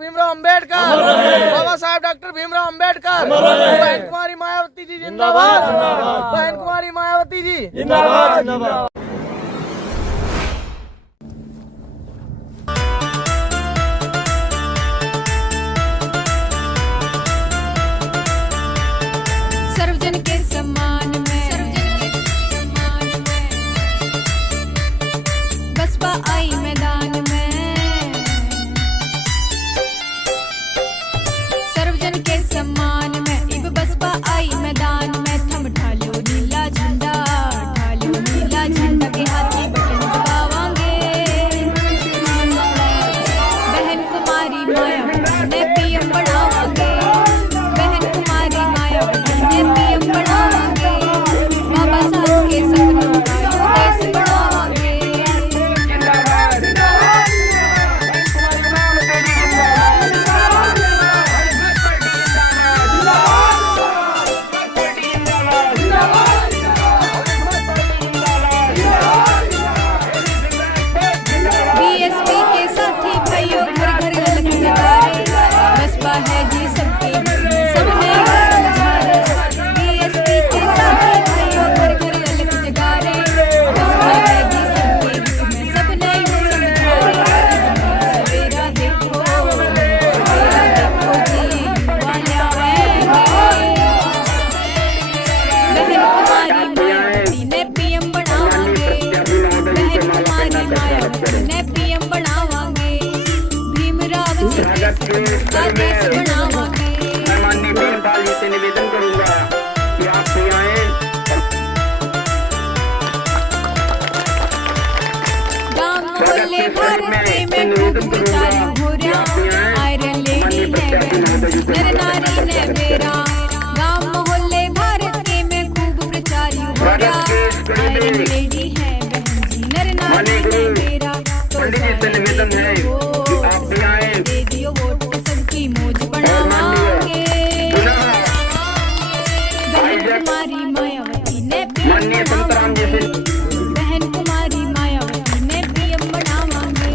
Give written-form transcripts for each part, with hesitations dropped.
Bhimrao Ambedkar, Baba Saheb doctor Bhimrao Ambedkar, बहन कुमारी मायावती जी जिंदाबाद, बहन कुमारी मायावती जी जिंदाबाद। सर्वजन के सम्मान में बसपा आई मैदान में, सर्वजन के सम्मान में इब बसपा आई मैदान में। थम ढालो नीला झंडा, ढालो नीला झंडा के हाथी बटन दबावांगे। बहन कुमारी मायावती ने पीएम बढ़ावांगे, बहन कुमारी मायावती ने पीएम बढ़ावांगे। बाबा साहब के सपनों का देश बढ़ावांगे। बीएसपी के साथी भाइयों घर घर अलग जगाए, बसपा है जी सबके सबने समझा रे। बीएसपी के साथी भाइयों घर घर अलग जगा रे, बसपा है जी सबके सबने समझा रे। सवेरा देखो जी वाल्या आएंगे। बहन कुमारी मायावती ने पीएम बनावांगे, बहन कुमारी मायावती ने पीएम बनावांगे। भीमराव जी के सपनों का देश बनावांगे। मैं माननीय भीमराव जी से निवेदन करूंगा कि आप भी आए। गांव मोहल्ले भारत में खूब प्रचार हो रहा, आयरन लेडी है नर नारी ने मेरा। गांव मोहल्ले भारत में खूब प्रचार हो रहा, आयरन लेडी है बहन जी नर नारी ने मेरा। तो पंडित जी से निवेदन है कि आप भी आए। दे दियो वोट सबकी मौज बढ़ावांगे। बहन कुमारी मायावती ने पीएम माननीय संतराम जी से बहन कुमारी मायावती ने पीएम बनावांगे।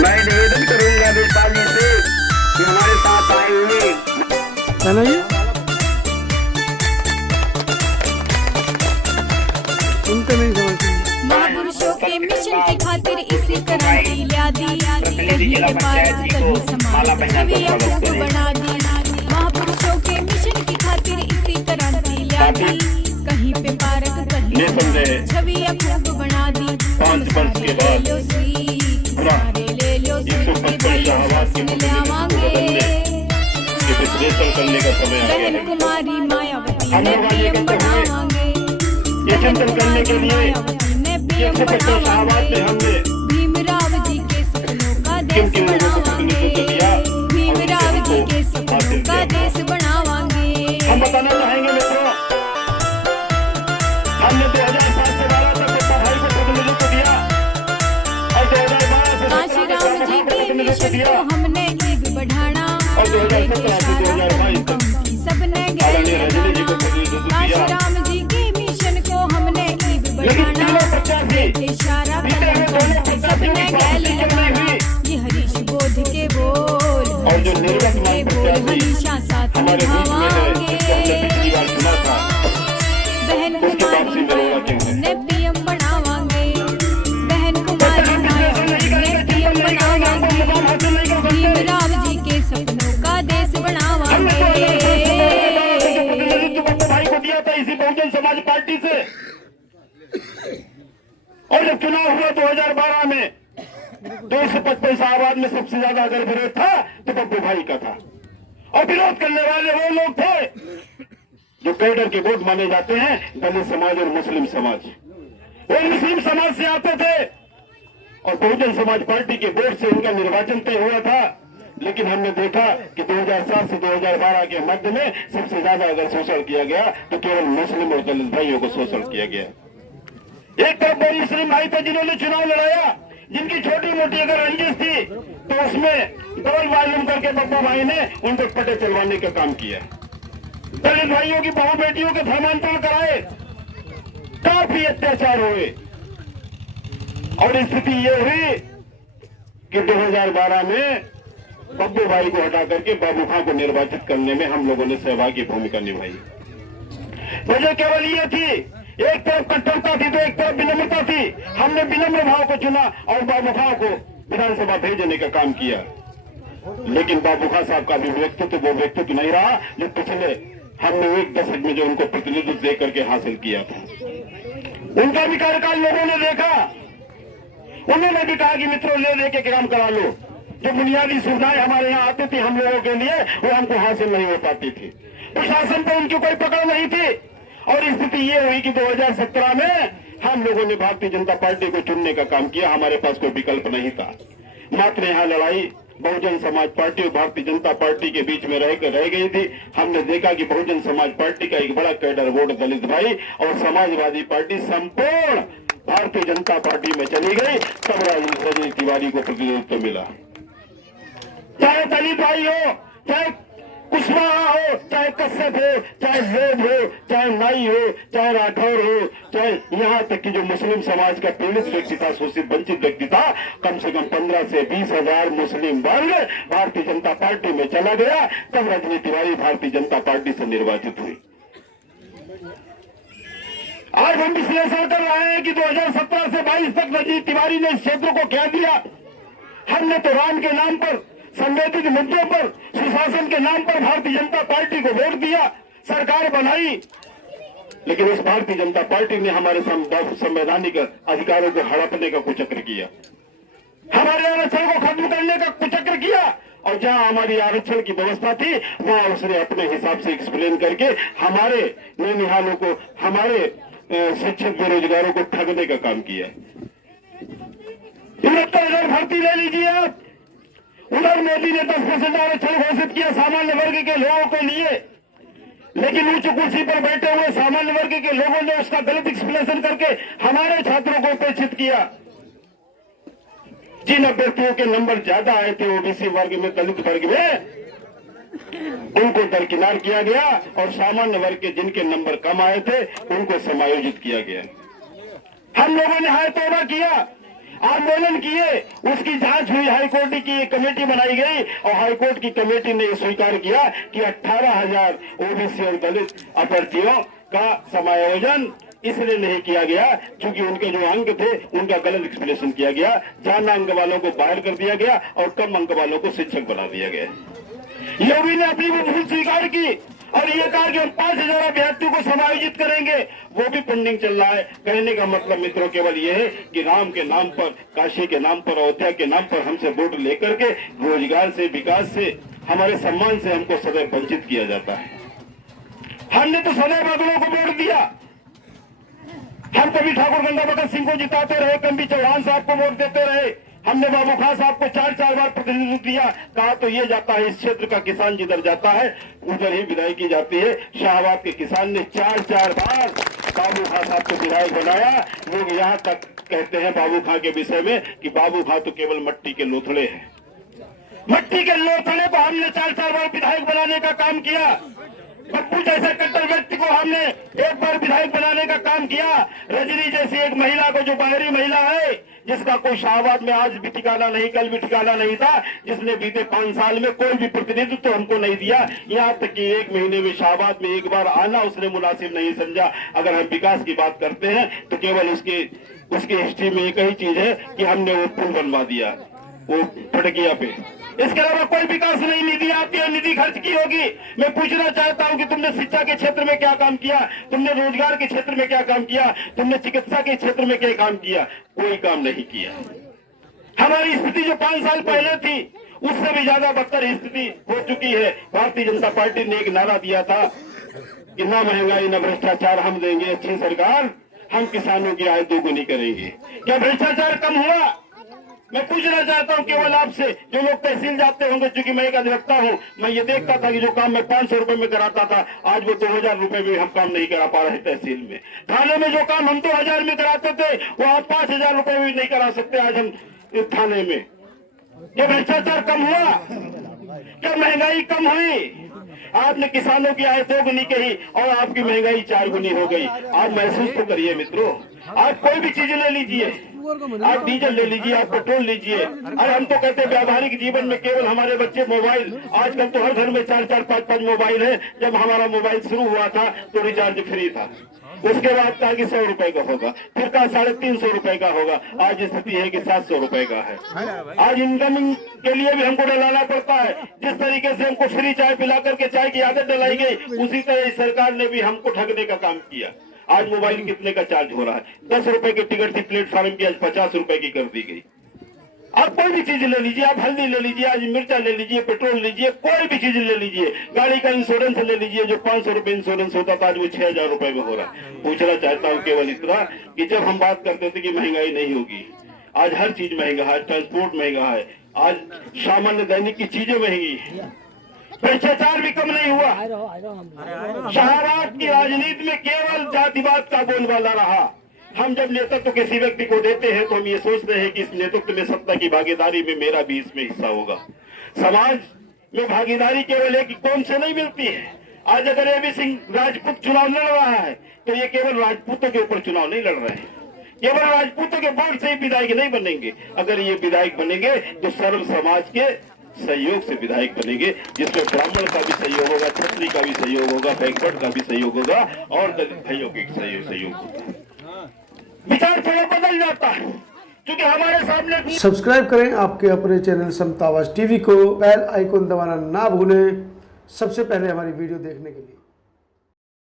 मैं निवेदन करूंगा भीमराव जी से कि हमारे साथ आए हुए महापुरुषों के मिशन की खातिर इसी क्रांति ला दी, कहीं पे पार्क कहीं समाज छवि अपूर्व बना दी। महापुरुषों के मिशन की खातिर इसी क्रांति ला दी, कहीं पे पार्क कहीं समाज छवि अपूर्व बना दी। सारे ले लो सीख, सारे ले लो सीख, भाइयों शासन ले आवांगे। बहन कुमारी मायावती ने पीएम बनावांगे, बहन कुमारी मायावती ने पीएम बनावांगे। भीमराव जी के सपनों का देश बनावांगे, भीमराव जी के सपनों का देश बनावांगे। हम बताना चाहेंगे मित्रों, हमने 2007 से 12 तक बप्पा भाई को प्रतिनिधित्व दिया और 2012 से काशीराम जी के मिशन को हमने ईद बढ़ाना, और 2017 से 2022 तक सबने गले लगाना। काशीराम जी के मिशन को हमने ईद बढ़ाना, इशारा कलम सबने गले लगाना। ये हरीश बोध के बोल, और जो निर्गत के बोल हमेशा साथ निभावांगे। बहन कुमारी मायावती ने पीएम बनावांगे, बहन कुमारी मायावती ने पीएम बनावांगे। भीमराव जी के सपनों का देश बनावांगे। भाई को दिया था इसी बहुजन समाज पार्टी से, और जब चुनाव हुआ 2012 में 255 आबाद में सबसे ज्यादा अगर विरोध था तो बब्बू भाई का था। और विरोध करने वाले वो लोग थे जो कैडर के वोट माने जाते हैं, दलित समाज और मुस्लिम समाज। वो मुस्लिम समाज से आते थे और बहुजन समाज पार्टी के वोट से उनका निर्वाचन तय हुआ था। लेकिन हमने देखा कि 2007 से 2012 के मध्य में सबसे ज्यादा अगर शोषण किया गया तो केवल मुस्लिम और दलित भाइयों को शोषण किया गया। एक तरफ वो मुस्लिम भाई थे जिन्होंने चुनाव लड़ाया, जिनकी छोटी मोटी अगर रंजिश थी तो उसमें डबल वॉल्यूम करके बब्बा भाई ने उन पर पटे चलवाने का काम किया। दलित भाइयों की बहु बेटियों के धर्मांतरण कराए, काफी अत्याचार हुए। और स्थिति ये हुई कि 2012 में बब्बू भाई को हटा करके बाबू खां को निर्वाचित करने में हम लोगों ने सहभागी भूमिका निभाई। वजह केवल ये थी, एक तरफ कट्टरता थी तो एक तरफ विनम्रता थी। हमने विनम्र भाव को चुना और बाबू खां को विधानसभा भेजने का काम किया। लेकिन बाबू खां साहब का भी व्यक्तित्व वो व्यक्तित्व नहीं रहा जो पिछले हमने एक दशक में जो उनको प्रतिनिधित्व दे करके हासिल किया था। उनका भी कार्यकाल लोगों ने देखा, उन्होंने भी कहा कि मित्रों ले लेके काम करा लो। जो बुनियादी सुविधाएं हमारे यहाँ आती थी हम लोगों के लिए वो हमको हासिल नहीं हो पाती थी। प्रशासन पर उनकी कोई पकड़ नहीं थी। और स्थिति ये हुई कि 2017 में हम लोगों ने भारतीय जनता पार्टी को चुनने का काम किया। हमारे पास कोई विकल्प नहीं था। मात्र यहाँ लड़ाई बहुजन समाज पार्टी और भारतीय जनता पार्टी के बीच में रह गई थी। हमने देखा कि बहुजन समाज पार्टी का एक बड़ा कैडर वोट दलित भाई और समाजवादी पार्टी संपूर्ण भारतीय जनता पार्टी में चली गई। तब रजनी तिवारी को प्रतिनिधित्व मिला। चाहे दलित भाई हो, चाहे कुशवाहा हो, चाहे कश्यप हो, चाहे वेद हो, चाहे नाई हो, चाहे राठौर हो, चाहे यहाँ तक कि जो मुस्लिम समाज का पीड़ित व्यक्ति था, शोषित वंचित व्यक्ति था, कम से कम 15 से 20 हजार मुस्लिम वर्ग भारतीय जनता पार्टी में चला गया। तब रजनी तिवारी भारतीय जनता पार्टी से निर्वाचित हुई। आज हम विश्लेषण कर रहे हैं कि 2017 से 22 तक रजनी तिवारी ने इस क्षेत्र को क्या दिया। हमने तो राम के नाम पर, संवेदित मुद्दों पर, सुशासन के नाम पर भारतीय जनता पार्टी को वोट दिया, सरकार बनाई। लेकिन इस भारतीय जनता पार्टी ने हमारे संवैधानिक अधिकारों को हड़पने का कुचक्र किया, हमारे आरक्षण को खत्म करने का कुचक्र किया। और जहां हमारी आरक्षण की व्यवस्था थी वहां उसने अपने हिसाब से एक्सप्लेन करके हमारे नौनिहालों को, हमारे शिक्षक बेरोजगारों को ठगने का काम किया। 69,000 भर्ती ले लीजिए आप। उधर मोदी ने 10% आरक्षण घोषित किया सामान्य वर्ग के लोगों के लिए, लेकिन उच्च कुर्सी पर बैठे हुए सामान्य वर्ग के लोगों ने उसका गलत एक्सप्लेनेशन करके हमारे छात्रों को उपेक्षित किया। जिन अभ्यर्थियों के नंबर ज्यादा आए थे ओबीसी वर्ग में, दलित वर्ग में, उनको दरकिनार किया गया और सामान्य वर्ग के जिनके नंबर कम आए थे उनको समायोजित किया गया। हम लोगों ने हाय तौबा किया, आंदोलन किए, उसकी जांच हुई। हाईकोर्ट की एक कमेटी बनाई गई और हाईकोर्ट की कमेटी ने स्वीकार किया कि 18,000 ओबीसी और दलित अभ्यर्थियों का समायोजन इसलिए नहीं किया गया क्योंकि उनके जो अंक थे उनका गलत एक्सप्लेनेशन किया गया। ज्यादा अंक वालों को बाहर कर दिया गया और कम अंक वालों को शिक्षक बना दिया गया। योगी ने अपनी भूल स्वीकार की और ये कहा कि हम 5,000 अभ्यर्थियों को समायोजित करेंगे, वो भी पेंडिंग चल रहा है। कहने का मतलब मित्रों केवल ये है कि राम के नाम पर, काशी के नाम पर, अयोध्या के नाम पर हमसे वोट लेकर के रोजगार से, विकास से, हमारे सम्मान से हमको सदैव वंचित किया जाता है। हमने तो सदैव अगलों को वोट दिया। हम कभी ठाकुर गंगा भगत सिंह को जिताते रहे, कभी चौहान साहब को वोट देते रहे। हमने बाबू खां साहब को 4-4 बार प्रतिनिधित्व दिया। कहा तो ये जाता है, इस क्षेत्र का किसान जिधर जाता है उधर ही विधायक की जाती है। शाहबाद के किसान ने 4-4 बार बाबू खां साहब को विधायक बनाया। लोग यहाँ तक कहते हैं बाबू खां के विषय में कि बाबू खां तो केवल मट्टी के लोथड़े हैं। मट्टी के लोथड़े को हमने 4-4 बार विधायक बनाने का काम किया। पप्पू जैसे कट्टर व्यक्ति को हमने एक बार विधायक बनाने का काम किया। रजनी जैसी एक महिला को, जो बाहरी महिला है, जिसका कोई शाहबाद में आज भी ठिकाना नहीं, कल भी ठिकाना नहीं था, जिसने बीते 5 साल में कोई भी प्रतिनिधित्व तो हमको नहीं दिया। यहाँ तक कि 1 महीने में शाहबाद में एक बार आना उसने मुनासिब नहीं समझा। अगर हम विकास की बात करते हैं तो केवल उसकी हिस्ट्री में एक ही चीज है कि हमने वो पुल बनवा दिया, वो फटकिया पे। इसके अलावा कोई विकास नहीं। निधि आती है, निधि खर्च की होगी। मैं पूछना चाहता हूं कि तुमने शिक्षा के क्षेत्र में क्या काम किया, तुमने रोजगार के क्षेत्र में क्या काम किया, तुमने चिकित्सा के क्षेत्र में क्या काम किया? कोई काम नहीं किया। हमारी स्थिति जो 5 साल पहले थी उससे भी ज्यादा बदतर स्थिति हो चुकी है। भारतीय जनता पार्टी ने एक नारा दिया था कि ना महंगाई न भ्रष्टाचार, हम देंगे अच्छी सरकार, हम किसानों की आय दोगुनी करेंगे। क्या भ्रष्टाचार कम हुआ? मैं पूछना चाहता हूं केवल आपसे, जो लोग तहसील जाते होंगे, चूंकि मैं एक अधिवक्ता हूं, मैं ये देखता था कि जो काम मैं 500 रुपए में कराता था आज वो 2000 रुपए में हम काम नहीं करा पा रहे तहसील में। थाने में जो काम हम 2000 में कराते थे वो आप 5000 रुपए में नहीं करा सकते आज हम थाने में। क्या भ्रष्टाचार कम हुआ? क्या महंगाई कम हुई? आपने किसानों की आय 2 गुनी कही और आपकी महंगाई 4 गुनी हो गई। आप महसूस तो करिए मित्रों। आप कोई भी चीज ले लीजिए, आप डीजल ले लीजिए, आप पेट्रोल लीजिए। और हम तो कहते हैं व्यावहारिक जीवन में केवल हमारे बच्चे मोबाइल, आजकल तो हर घर में 4-4, 5-5 मोबाइल है। जब हमारा मोबाइल शुरू हुआ था तो रिचार्ज फ्री था, उसके बाद कहा कि 100 रुपए का होगा, फिर कहा 350 रुपए का होगा, आज स्थिति है कि 700 रुपए का है। आज इनकमिंग के लिए भी हमको डलाना पड़ता है। जिस तरीके से हमको फ्री चाय पिला करके चाय की आदत डलाई गई, उसी तरह इस सरकार ने भी हमको ठगने का काम किया। आज मोबाइल कितने का चार्ज हो रहा है? 10 रुपए की टिकट थी प्लेटफॉर्म की, आज 50 रुपए की कर दी गई। आप कोई भी चीज ले लीजिए, आप हल्दी ले लीजिए, आज मिर्चा ले लीजिए, पेट्रोल लीजिए, कोई भी चीज ले लीजिए, गाड़ी का इंश्योरेंस ले लीजिए, जो 500 रुपए इंश्योरेंस होता था आज वो 6000 रुपए में हो रहा है। पूछना चाहता हूँ केवल इतना कि जब हम बात करते थे कि महंगाई नहीं होगी, आज हर चीज महंगा है, ट्रांसपोर्ट महंगा है, आज सामान्य दैनिक की चीजें महंगी है, भ्रष्टाचार भी कम नहीं हुआ। शहरात की राजनीति में केवल जातिवाद का बोलबाला रहा। हम जब नेतृत्व किसी व्यक्ति को देते हैं तो हम ये सोचते हैं कि इस नेतृत्व में सत्ता की भागीदारी में मेरा भी इसमें हिस्सा होगा। समाज में भागीदारी केवल एक कौम से नहीं मिलती है। आज अगर एबी सिंह राजपूत चुनाव लड़ रहा है तो ये केवल राजपूतों के ऊपर चुनाव नहीं लड़ रहे हैं, केवल राजपूतों के वोट से ही विधायक नहीं बनेंगे। अगर ये विधायक बनेंगे तो सर्व समाज के सहयोग से विधायक बनेंगे, जिसमें ब्राह्मण का भी सहयोग होगा, क्षत्रिय का भी सहयोग होगा, बैकवर्ड का भी सहयोग होगा और दलित भाइयों के सहयोग होगा। विचार थोड़ा बदल जाता है क्योंकि हमारे सामने। सब्सक्राइब करें आपके अपने चैनल समता आवाज टीवी को, बेल आइकन दबाना ना भूलें सबसे पहले हमारी वीडियो देखने के लिए।